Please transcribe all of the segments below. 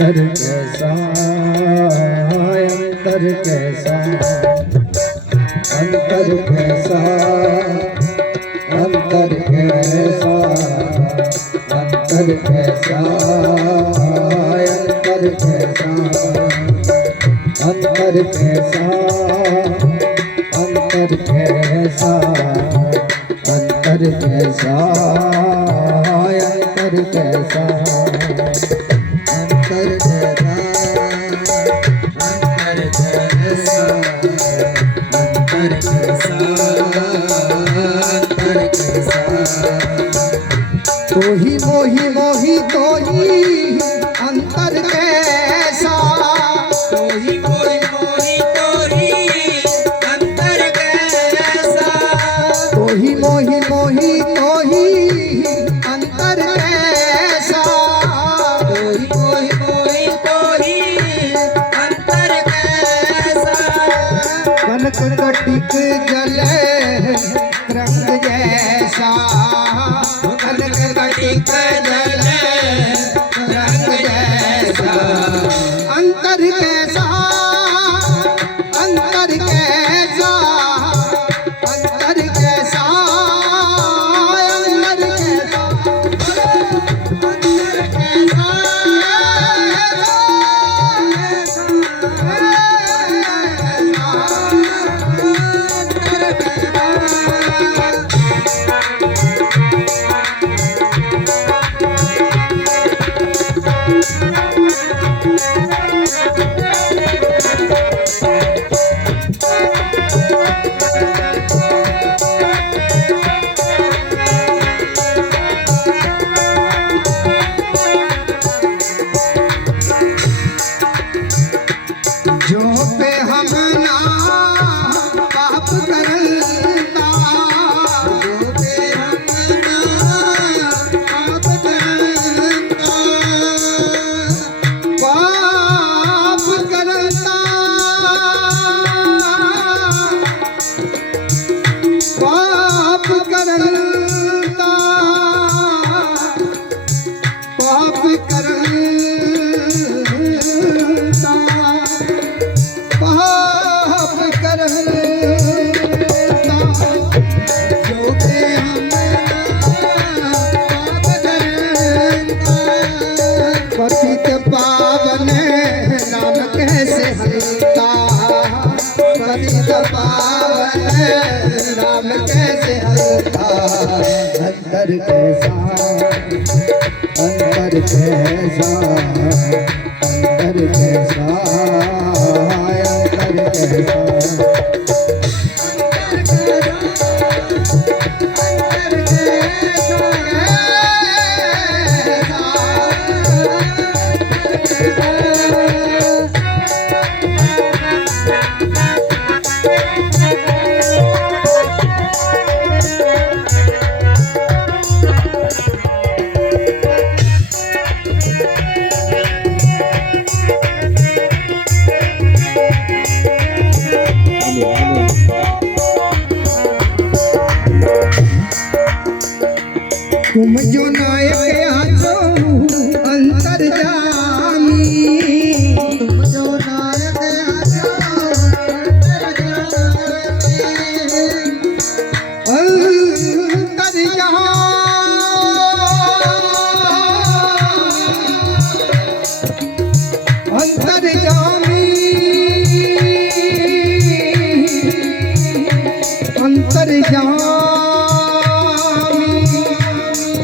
अंतर कैसा अंतर कैसा अंतर कैसा अंतर कैसा अंतर कैसा अंतर कैसा अंतर कैसा अंतर कैसा अंतर कैसा अंतर कैसा अंतर कैसा अंतर कैसा अंतर कैसा अंतर कैसा तो ही मोही मोही तो ही अंतर कैसा तो ही मोही मोही तो ही अंतर कैसा तो ही मोही मोही तो ही अंतर कैसा तो ही मोही मोही तो ही अंतर कैसा कनक कटिक जले रंग जैसा कनक कटिक जले रंग जैसा अंतर कैसा अंतर कैसा अंतर कैसा अंतर कैसा अंतर कैसा जो पे हम ना पाप करता जो पे हम ना पाप करता पाप करता पाप करता पाप करता पाप करता जो पे हम पाप करता पतित पावन नाम कैसे हलता पतित पावन नाम कैसे हलता अंतर कैसा अंतर कैसा अंतर कैसा अंतर कैसा तुम जो नायक आजो अंतर जामी तुम जो नायक आजो अंतर जामी अंतर अंतर जामी अंतर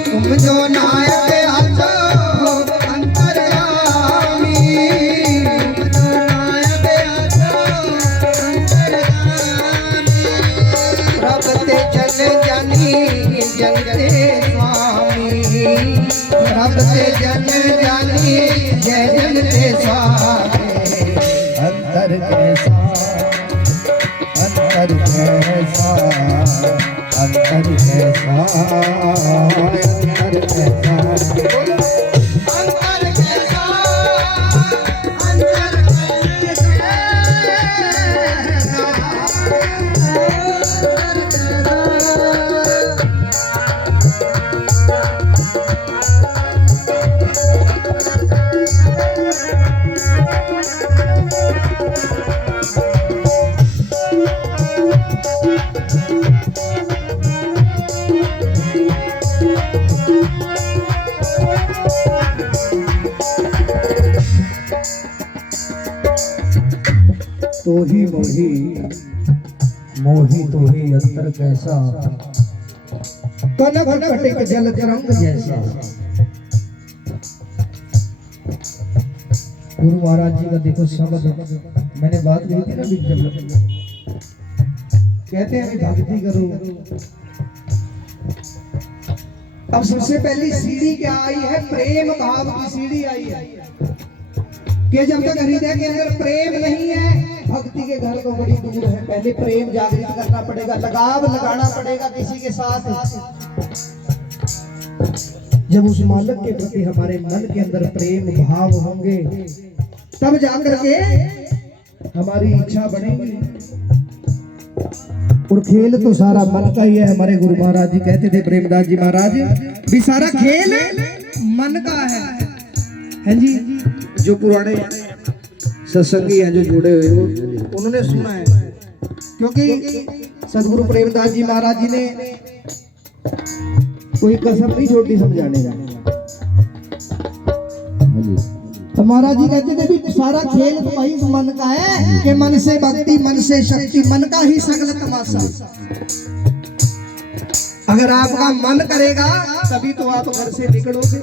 तुम जो नायक आजो अंतर्यामी तुम जो नायक आजो अंतर्यामी प्रभ ते जन जानी जनते स्वामी प्रभ ते जन जानी जय जनते स्वामी अंतर कैसा अंतर कैसा अंतर कैसा अंतर कैसा अंतर कैसा अंतर कैसा तो ही मोही मोही तो ही अंतर कैसा, कनक कटिक जल तरंग जैसा। गुरु महाराज जी का देखो शब्द, मैंने बात कही थी ना भी जब कहते हैं भक्ति करो। अब सबसे पहली सीढ़ी क्या आई है? प्रेम भाव की सीढ़ी आई है कि जब तक हृदय के अंदर प्रेम नहीं है, भक्ति के घर तो बड़ी दूर है। पहले प्रेम जागृत करना पड़ेगा, लगाव लगाना पड़ेगा किसी के साथ। जब उस मालिक के प्रति हमारे मन के अंदर प्रेम भाव होंगे, तब जाकर के हमारी इच्छा बनेगी। और खेल तो सारा मन का ही है। हमारे गुरु महाराज जी कहते थे, प्रेमदास जी महाराज भी, सारा खेल मन का है जी। जो पुराने सत्संगी हैं, जो जुड़े हुए हो, उन्होंने सुना है, क्योंकि सदगुरु प्रेमदास जी महाराज जी ने कोई कसर नहीं छोड़ी समझाने का। तो महाराज जी कहते थे भी सारा खेल तो भाई मन का है कि मन से भक्ति, मन से शक्ति, मन का ही सगल तमाशा। अगर आपका मन करेगा तभी तो आप घर से निकलोगे।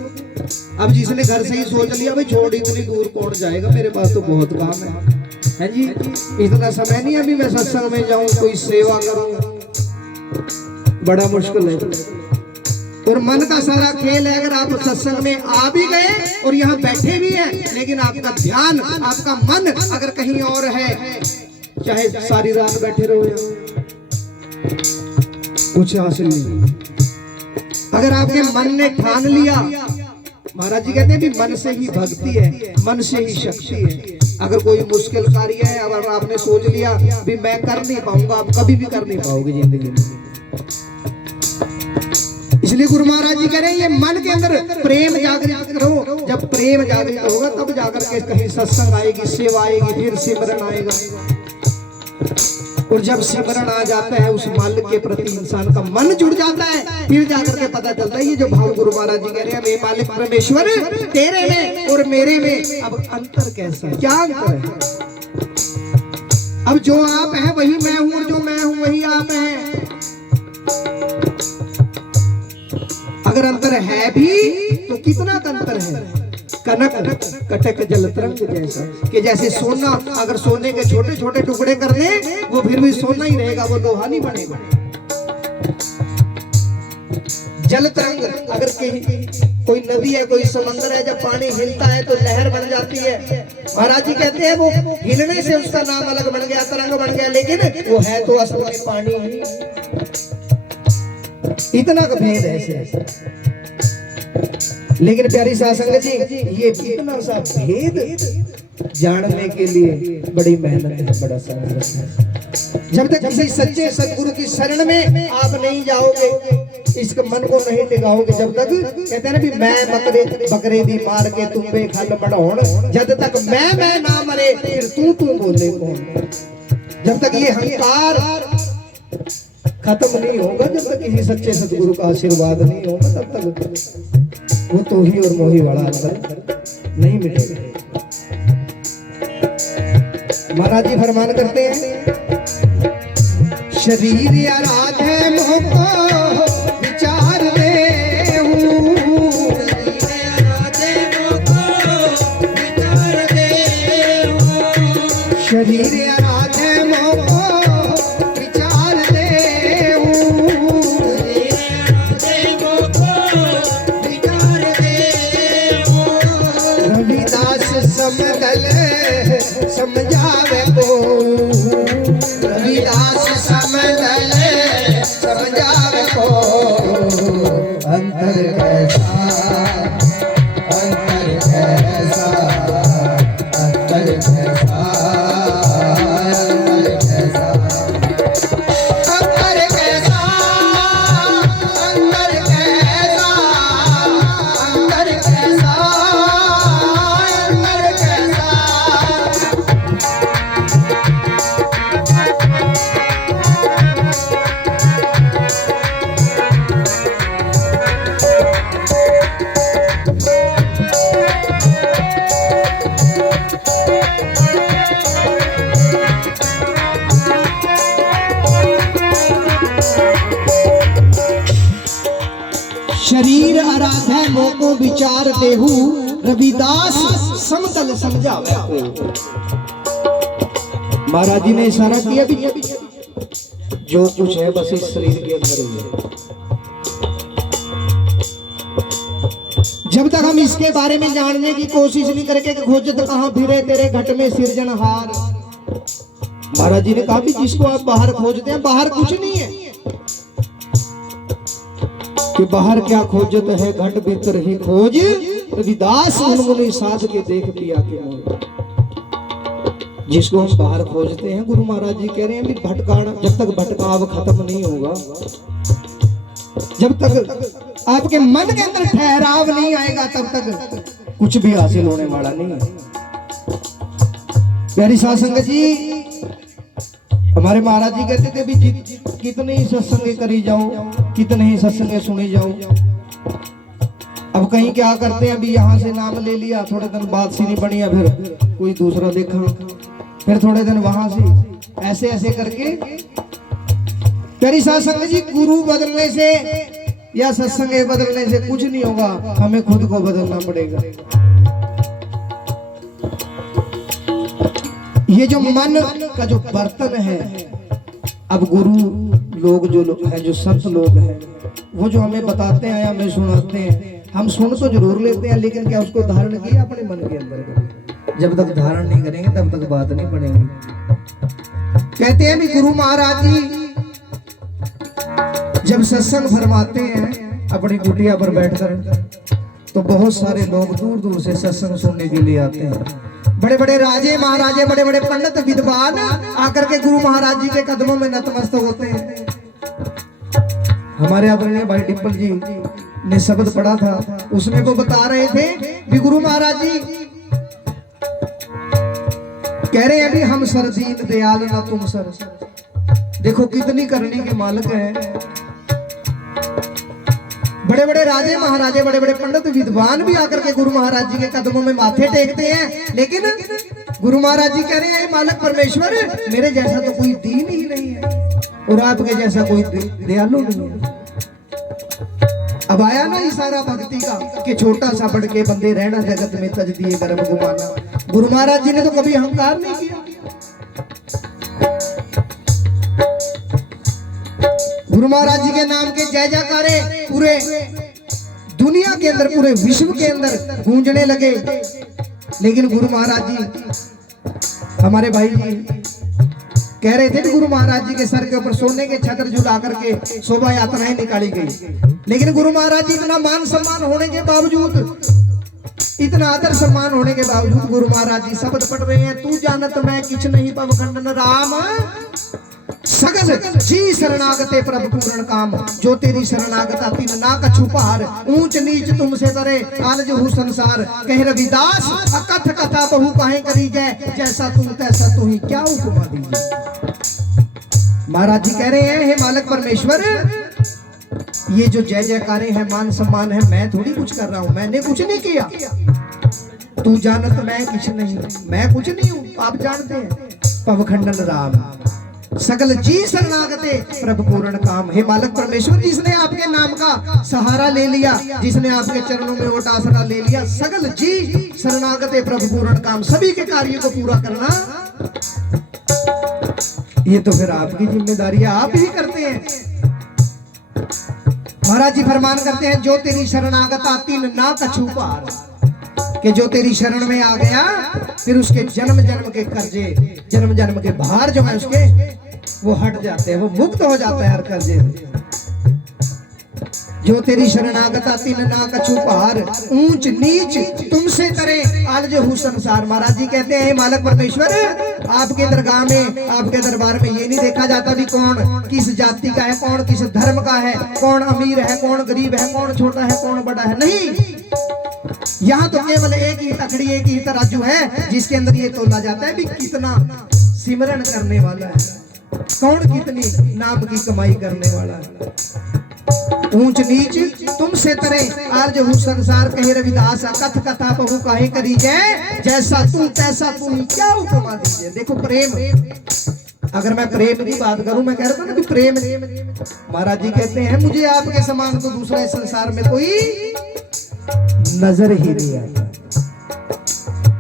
अब जिसने घर से ही सोच लिया भाई छोड़ इतनी दूर कौन जाएगा, मेरे पास तो बहुत काम है जी, इतना समय नहीं अभी मैं सत्संग में जाऊं, कोई सेवा करूं, बड़ा मुश्किल है। और मन का सारा खेल है। अगर आप सत्संग में आ भी गए और यहाँ बैठे भी हैं, लेकिन आपका ध्यान, आपका मन अगर कहीं और है, चाहे सारी रात बैठे रहो, कुछ हासिल नहीं। अगर आपके मन ने ठान लिया, महाराज जी कहते हैं कि मन से ही भक्ति है, मन से ही शक्ति है। अगर कोई मुश्किल कार्य है, अगर आपने सोच लिया भी मैं कर नहीं पाऊंगा, आप कभी भी कर नहीं पाओगे जिंदगी में। इसलिए गुरु महाराज जी कह रहे हैं ये मन के अंदर प्रेम जागृत करो। जब प्रेम जागृत होगा तब जाकर के कहीं सत्संग आएगी, सेवा आएगी, फिर सिमरन आएगा। और जब सिमरन आ जाता है, उस मालिक के प्रति इंसान का मन जुड़ जाता है, फिर जाकर के पता चलता है ये जो भाव गुरु महाराज जी कह रहे हैं, मैं मालिक परमेश्वर तेरे में और मेरे में अब अंतर कैसा है, क्या अंतर है? अब जो आप हैं वही मैं हूं, और जो मैं हूं वही आप हैं। अगर अंतर है भी तो कितना अंतर है? कनक कटक जल तरंग जैसा, कि जैसे सोना, अगर सोने के छोटे छोटे टुकड़े कर ले वो फिर भी सोना ही रहेगा, वो लोहा नहीं बनेगा। जल तरंग, अगर कोई नदी है, कोई समंदर है, जब पानी हिलता है तो लहर बन जाती है। महाराज जी कहते हैं वो हिलने से उसका नाम अलग बन गया, तरंग बन गया, लेकिन वो है तो असल में पानी ही। इतना का भेद है ऐसे। लेकिन प्यारी साध संगत जी, ये इतना सा भेद जानने के लिए बड़ी मेहनत है, बड़ा संघर्ष है। जब तक किसी सच्चे सदगुरु की शरण में आप नहीं जाओगे, इस मन को नहीं टिकाओगे, जब तक कहते हैं ना भी मैं बकरे दी मार के तुम्बे खल बढ़ाउण, जब तक मैं ना मरे फिर तू बोले कौन। जब तक ये अहंकार खत्म नहीं होगा, जब तक किसी सच्चे सदगुरु का आशीर्वाद नहीं होगा, तब तक वो तो ही और मोही वाला अंतर नहीं मिलेगा। महाराज जी फरमान करते हैं, शरीर आराधे मोह को विचार दे हूँ, शरीर आराधे मोह को विचार दे हूँ, रविदास समदल समझावे को, रविदास समदल समझावे को, अंतर कैसा, अंतर कैसा, अंतर कैसा, अंतर कैसा, अंतर कैसा, अंतर कैसा, अंतर कैसा, अंतर शरीर आराधे मोको विचार देहु, रविदास समतल समझावे को। महाराज जी ने इशारा किया भी जो कुछ है बस इस शरीर के अंदर ही है। जब तक हम इसके बारे में जानने की कोशिश नहीं करेंगे कि खोजत कहां फिरे तेरे घट में सिरजनहार। महाराज जी ने कहा भी जिसको आप बाहर खोजते हैं, बाहर कुछ नहीं है कि बाहर क्या खोजत है, घट भीतर ही खोज, रविदास उन्होंने साध के देख पिया के मोह। जिसको हम बाहर खोजते हैं, गुरु महाराज जी कह रहे हैं भी भटकाना, जब तक भटकाव खत्म नहीं होगा, जब तक आपके मन के अंदर ठहराव नहीं आएगा, तब तक कुछ भी हासिल होने वाला नहीं है। प्यारी साध संगत जी, हमारे महाराज जी कहते थे भी कितने ही सत्संग करी जाओ, कितने ही सत्संग सुनी जाओ। अब कहीं क्या करते हैं, अभी यहाँ से नाम ले लिया, थोड़े दिन बाद सीनी बढ़िया, फिर कोई दूसरा देखा, फिर थोड़े दिन वहां से, ऐसे ऐसे करके। प्यारी साध संगत जी, गुरु बदलने से या सत्संग बदलने से कुछ नहीं होगा, हमें खुद को बदलना पड़ेगा। ये जो मन का जो बर्तन है, अब गुरु लोग जो हैं, जो संत लोग हैं, वो जो हमें बताते हैं, हमें सुनाते हैं, हम सुन तो जरूर लेते हैं, लेकिन क्या उसको धारण किया अपने मन के अंदर? जब तक धारण नहीं करेंगे तब तक बात नहीं बनेगी। कहते हैं भी गुरु महाराज जी जब सत्संग फरमाते हैं अपनी कुटिया पर बैठकर, तो बहुत सारे लोग दूर दूर से सत्संग सुनने के लिए आते हैं। बड़े बड़े राजे महाराजे, बड़े बड़े पंडित विद्वान आकर के गुरु महाराज जी के कदमों में नतमस्तक होते हैं। हमारे आदरणीय भाई डिम्पल जी ने शब्द पढ़ा था, उसमें वो बता रहे थे कि गुरु महाराज जी कह रहे हैं भी हम सर दीन दयाल ना तुम सर। देखो कितनी करनी के मालिक है। बड़े बड़े राजे महाराजे, बड़े बड़े पंडित विद्वान भी आकर के गुरु महाराज जी के कदमों में माथे टेकते हैं, लेकिन गुरु महाराज जी कह रहे हैं मालिक परमेश्वर, मेरे जैसा तो कोई दीन ही नहीं है और आपके जैसा कोई दयालु नहीं है। अब आया ना इशारा भक्ति का कि छोटा सा बढ़ के बंदे रहना जगत में तज दिए गर्म गुमाना। गुरु महाराज जी ने तो कभी अहंकार नहीं किया। गुरु महाराज जी के नाम के जय जयकारे पूरे दुनिया के अंदर, पूरे विश्व के अंदर गूंजने लगे। लेकिन गुरु महाराज जी, हमारे भाई जी कह रहे थे कि गुरु महाराज जी के सर के ऊपर सोने के छत्र झुला करके शोभा यात्राएं निकाली गई, लेकिन गुरु महाराज जी इतना मान सम्मान होने के बावजूद, इतना आदर सम्मान होने के बावजूद गुरु महाराज जी शब्द पढ़ रहे हैं, तू जानत मैं किछ नहीं पवखंडन राम, सगल जी शरणागते प्रभु पूर्ण काम, जो तेरी शरणागता तीन ना कछु पार, ऊंच नीच तुमसे तरे आलज हूँ संसार, कह रविदास अकथ कथा बहु काहे करी जय, जैसा तुम तैसा तू ही क्या उपमा दीजिए। महाराज जी कह रहे हैं हे मालिक परमेश्वर, ये जो जय जयकारे हैं, मान सम्मान है, मैं थोड़ी कुछ कर रहा हूं, मैंने कुछ नहीं किया। तू जानत मैं कुछ नहीं, मैं कुछ नहीं हूं, आप जानते हैं। पवखंडन राम सकल जी शरणागते प्रभु पूर्ण काम। हे मालिक परमेश्वर, जिसने आपके नाम का सहारा ले लिया, जिसने आपके चरणों में ओट आसरा ले लिया, सकल जी शरणागते प्रभु पूर्ण काम, सभी के कार्यों को पूरा करना ये तो फिर आपकी जिम्मेदारी है, आप ही करते हैं। महाराज जी फरमान करते हैं, जो तेरी शरणागता तीन ना कछु पार, कि जो तेरी शरण में आ गया फिर उसके जन्म जन्म के कर्जे, जन्म जन्म के भार जो है उसके, वो हट जाते हैं, वो मुक्त हो जाता है हर कर्जे से। जो तेरी शरणागता तीन ना कछु पार, ऊंच नीच तुमसे करे आलज हूँ संसार। महाराज जी कहते हैं मालिक परमेश्वर, आपके दरगाह में, आपके दरबार में ये नहीं देखा जाता भी कौन किस जाति का है, कौन किस धर्म का है, कौन अमीर है, कौन गरीब है, कौन छोटा है, कौन बड़ा है, नहीं। यहाँ तो केवल एक ही तकड़ी, एक ही तराजू है जिसके अंदर ये तोला जाता है भी कितना सिमरन करने वाला है, कौन कितनी नाम की कमाई करने वाला है। ऊंच नीच तुमसे तरे आर्ज हूँ संसार, कहे रविदास कथ कथा बहु काहे करी जय, जैसा तू तैसा तू ही क्या उपमा दीजिए। देखो प्रेम, अगर मैं प्रेम की बात करूं, मैं कह रहा था ना कि प्रेम, महाराज जी कहते हैं मुझे आपके समान तो दूसरा इस संसार में कोई नजर ही नहीं आता।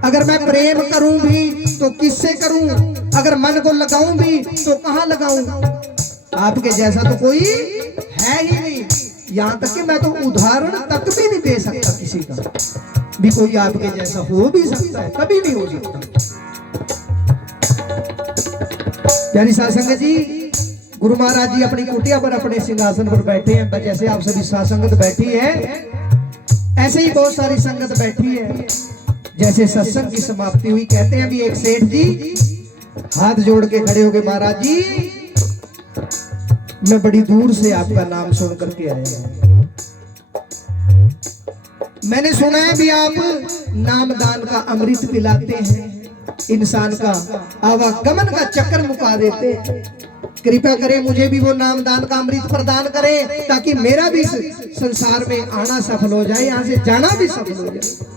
अगर मैं प्रेम करूं भी तो किससे करूं, अगर मन को लगाऊं भी तो कहां लगाऊं, आपके जैसा तो कोई है ही नहीं। यहां तक कि मैं तो उदाहरण तक भी नहीं दे सकता किसी का भी, कोई आपके जैसा हो भी सकता है, कभी नहीं हो सकता। प्यारी साध संगत जी, गुरु महाराज जी अपनी कुटिया पर अपने सिंहासन पर बैठे हैं। जैसे आप सभी साध संगत बैठी है, ऐसे ही बहुत सारी संगत बैठी है। जैसे सत्संग की समाप्ति हुई, कहते हैं भी एक सेठ जी हाथ जोड़ के खड़े हो गए, महाराज जी मैं बड़ी दूर से आपका नाम सुन करके आया हूं। मैंने सुना है भी आप नामदान का अमृत पिलाते हैं, इंसान का आवागमन का चक्कर मुका देते हैं। कृपया करें मुझे भी वो नामदान का अमृत प्रदान करें, ताकि मेरा भी संसार में आना सफल हो जाए, यहाँ से जाना भी सफल हो जाए।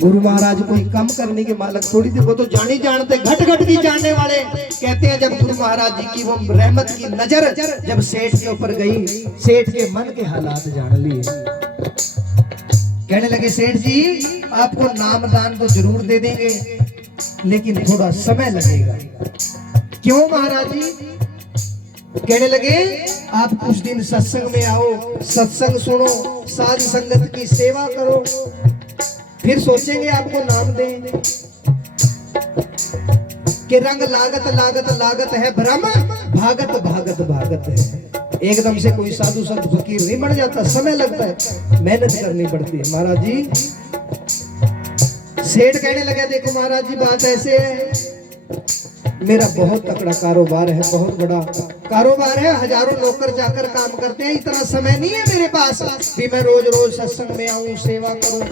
गुरु महाराज कोई कम करने के मालक थोड़ी थे, वो तो जानी जानते, घट घट की जानने वाले। कहते हैं जब गुरु महाराज जी की वो रहमत की नजर जब सेठ के ऊपर गई, सेठ के मन के हालात जान लिए। कहने लगे सेठ जी आपको नामदान तो जरूर दे देंगे, लेकिन थोड़ा समय लगेगा। क्यों महाराज जी? कहने लगे आप कुछ दिन सत्संग में आओ, सत्संग सुनो, साध संगत की सेवा करो, फिर सोचेंगे आपको नाम देंगे। कि रंग लागत लागत लागत है ब्रह्म, भागत भागत भागत है। एकदम से कोई साधु संत फकीर नहीं बन जाता, समय लगता है, मेहनत करनी पड़ती है। महाराज जी सेठ कहने लगे देखो महाराज जी बात ऐसे है, मेरा बहुत तकड़ा कारोबार है, बहुत बड़ा कारोबार है, हजारों नौकर जाकर काम करते हैं, इतना समय नहीं है मेरे पास भी मैं रोज रोज सत्संग में आऊं, सेवा करूं।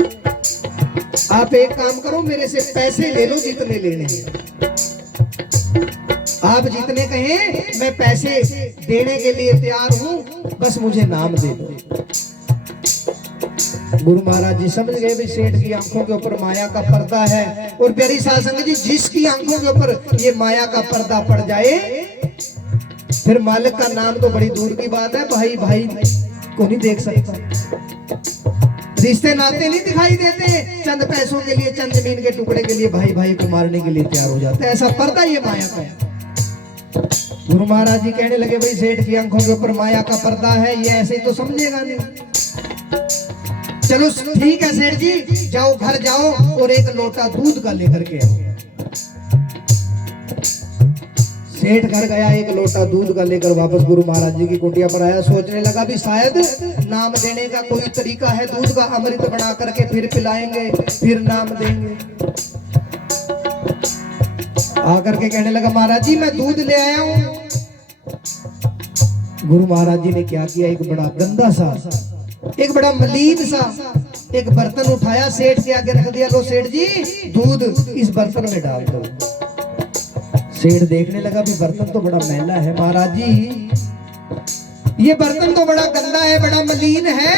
आप एक काम करो, मेरे से पैसे ले लो जितने लेने हैं, आप जितने कहें मैं पैसे देने के लिए तैयार हूं, बस मुझे नाम दे दो। गुरु महाराज जी समझ गए भी सेठ की आंखों के ऊपर माया का पर्दा है। और प्यारी साध संगत जी जिसकी आंखों के ऊपर ये माया का पर्दा पड़ जाए, फिर मालिक का नाम तो बड़ी दूर की बात है, भाई भाई को नहीं देख सकता, रिश्ते नाते नहीं दिखाई देते, चंद पैसों के लिए, चंद जमीन के टुकड़े के लिए भाई भाई को मारने के लिए तैयार हो जाते हैं। ऐसा पर्दा ये माया का है। गुरु महाराज जी कहने लगे भाई सेठ की आंखों के ऊपर माया का पर्दा है, ये ऐसे तो समझेगा नहीं। चलो ठीक है सेठ जी, जाओ घर जाओ और एक लोटा दूध का लेकर के आओ। सेठ घर गया, एक लोटा दूध का लेकर वापस गुरु महाराज जी की कुटिया पर आया। सोचने लगा भी शायद नाम देने का कोई तरीका है, दूध का अमृत बना करके फिर पिलाएंगे, फिर नाम देंगे। आकर के कहने लगा महाराज जी मैं दूध ले आया हूं। गुरु महाराज जी ने क्या किया, एक बड़ा गंदा सा, एक बड़ा मलीन सा एक बर्तन उठाया, सेठ के आगे रख दिया, लो सेठ जी दूध इस बर्तन में डाल दो। सेठ देखने लगा भी बर्तन तो बड़ा मैला है, महाराज जी ये बर्तन तो बड़ा गंदा है, बड़ा मलीन है,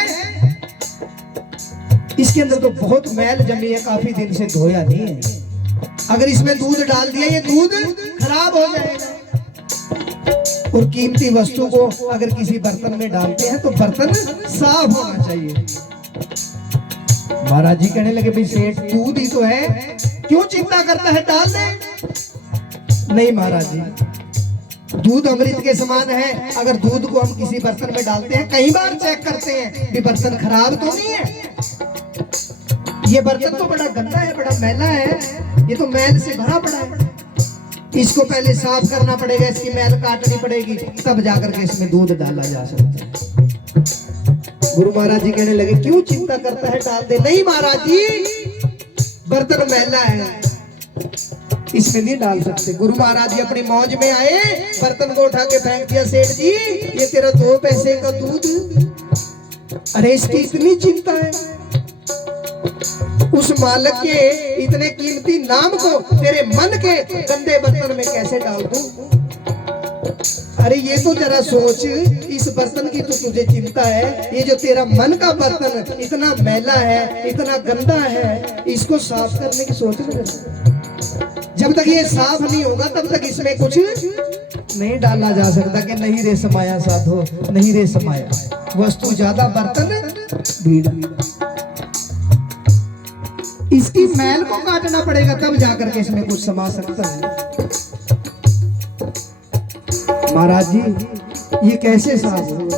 इसके अंदर तो बहुत मैल जमी है, काफी दिन से धोया नहीं है, अगर इसमें दूध डाल दिया ये दूध खराब हो जाएगा। और कीमती वस्तु को अगर किसी बर्तन में डालते हैं तो बर्तन साफ होना चाहिए। महाराज जी कहने लगे भाई सेठ दूध ही तो है, क्यों चिंता करता है, डाल दे। नहीं महाराज जी दूध अमृत के समान है, अगर दूध को हम किसी बर्तन में डालते हैं कई बार चेक करते हैं कि बर्तन खराब तो नहीं है, ये बर्तन तो बड़ा गंदा है, बड़ा मैला है, ये तो मैल से भरा पड़ा है, इसको पहले साफ करना पड़ेगा, इसकी मैल काटनी पड़ेगी, तब जाकर के इसमें दूध डाला जा सकता है। गुरु महाराज जी कहने लगे क्यों चिंता करता है, डाल दे। नहीं महाराज जी बर्तन मैला है, इसमें नहीं डाल सकते। गुरु महाराज जी अपनी मौज में आए, बर्तन को उठा के फेंक दिया। सेठ जी ये तेरा 2 पैसे का दूध, अरे इसकी इतनी चिंता है, उस मालिक के इतने कीमती नाम को तेरे मन के गंदे बर्तन में कैसे डाल दूं? अरे ये तो जरा सोच, इस बर्तन की तो तुझे चिंता है, ये जो तेरा मन का बर्तन इतना मैला है, इतना गंदा है, इसको साफ करने की सोच रहे। जब तक ये साफ नहीं होगा तब तक इसमें कुछ नहीं डाला जा सकता कि नहीं रे समाया साधो, नहीं रे समाया। वस्तु ज्यादा बर्तन भीड़। इसकी मैल को काटना पड़ेगा तब जाकर के इसमें कुछ समा सकता है। महाराज जी ये कैसे साफ हो?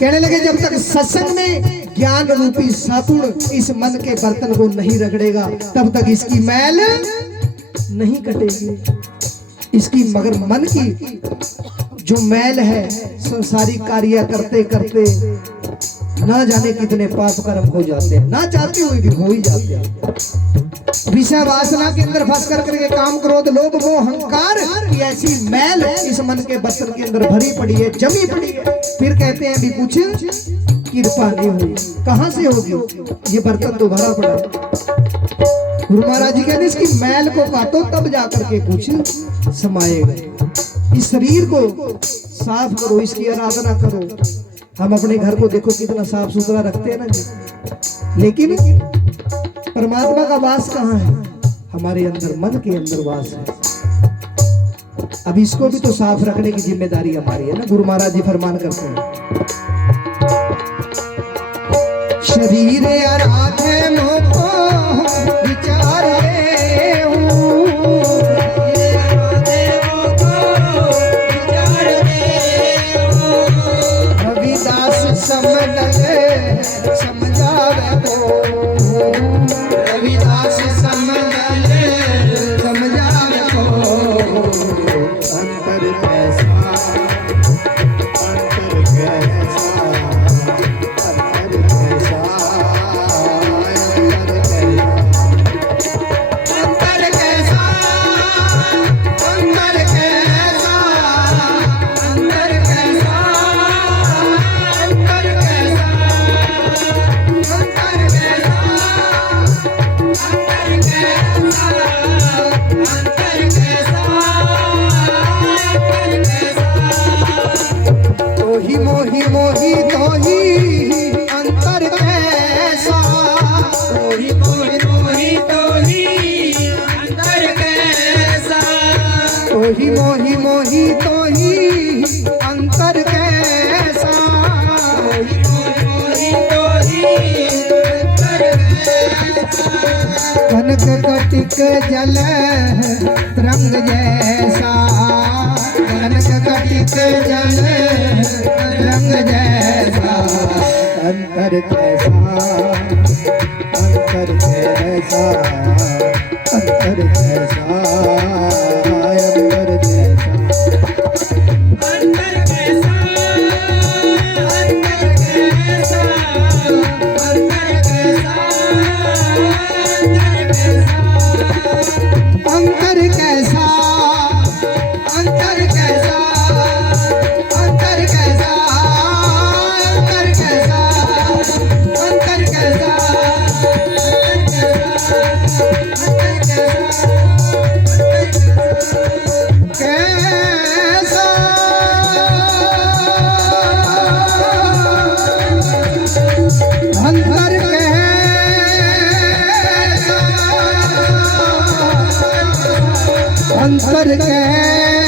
कहने लगे जब तक सत्संग में ज्ञान रूपी सातुड़ इस मन के बर्तन को नहीं रगड़ेगा तब तक इसकी मैल नहीं कटेगी। इसकी मगर मन की जो मैल है संसारिक कार्य करते करते ना जाने कितने पाप कर्म हो जाते हैं, ना चाहते हुए भी हो ही जाते हैं। विषय वासना के अंदर फंस कर करके काम क्रोध लोभ मोह अहंकार की ऐसी मैल इस मन के बर्तन के अंदर भरी पड़ी है, जमी पड़ी है। फिर कहते हैं भी कुछ कृपा नहीं हुई। कहां से होगी? ये बर्तन तो भरा पड़ा है। गुरु महाराज जी कहते इसकी मैल को काटो तब जाकर के कुछ समाएगा। इस शरीर को साफ करो, इसकी आराधना करो। हम अपने घर को देखो कितना साफ सुथरा रखते हैं ना जी, लेकिन परमात्मा का वास कहाँ है? हमारे अंदर, मन के अंदर वास है। अब इसको भी तो साफ रखने की जिम्मेदारी हमारी है ना। गुरु महाराज जी फरमान करते हैं शरीर आराधे मोको विचार रविदास समझावे को, रविदास समझावे को अंतर कैसा, अंतर कैसा, अंतर कैसा, अंतर कैसा, अंतर कैसा, अंतर कैसा, अंतर कैसा, अंतर कैसा, अंतर कैसा, अंतर कैसा, तो ही मोही मोही तो ही अंतर कैसा, तो ही मोही मोही तो ही अंतर कैसा, तो ही मोही मोही तो ही अंतर कैसा, तो ही मोही तो ही अंतर कैसा, कनक कटिक जल तरंग जैसा, कनक कटिक जल तरंग जैसा, अंतर कैसा, अंतर कैसा, अंतर कैसा, अंतर कैसा, अंतर कैसा, अंतर कैसा, अंतर कैसा, अंतर कैसा, अंतर कैसा, अंतर कैसा, अंतर कैसा, अंतर कैसा, कैसा, अंतर कैसा, अंतर कैसा,